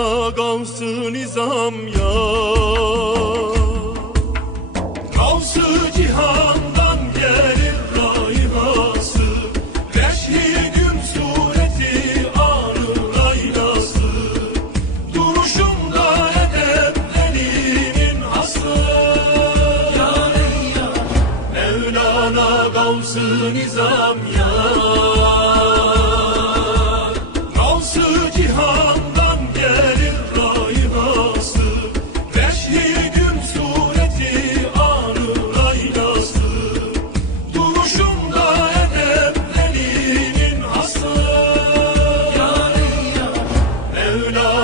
Mevlana gavsı nizam ya. Gavsı cihandan gelir rayhası Reşhi gün sureti anı aynası Duruşumda edep elinin hası Mevlana gavsı nizam ya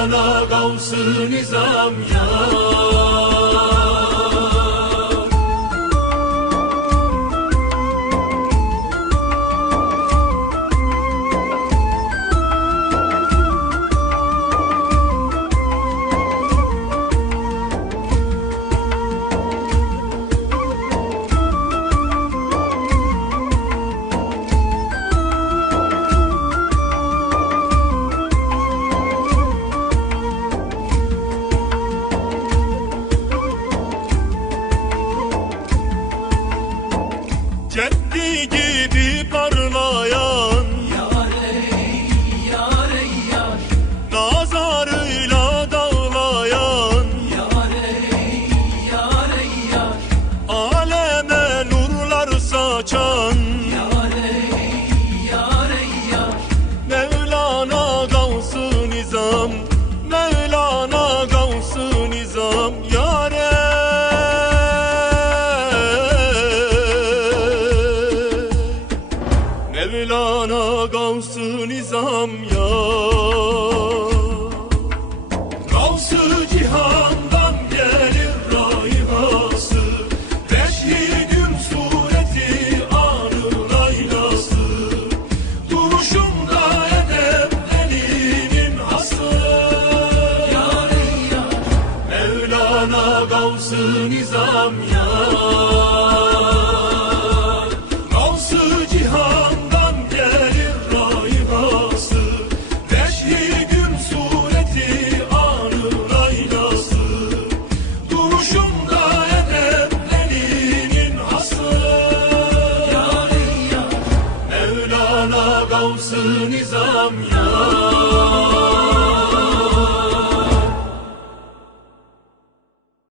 Mevlana gavsı nizam ya Ceddi gibi parlayan Ramsı cihandan gelir raihası Beşli gün sureti anı laylası Duruşumda edep elinin hası. Mevlana Gavs-ı Nizam ya nizam ya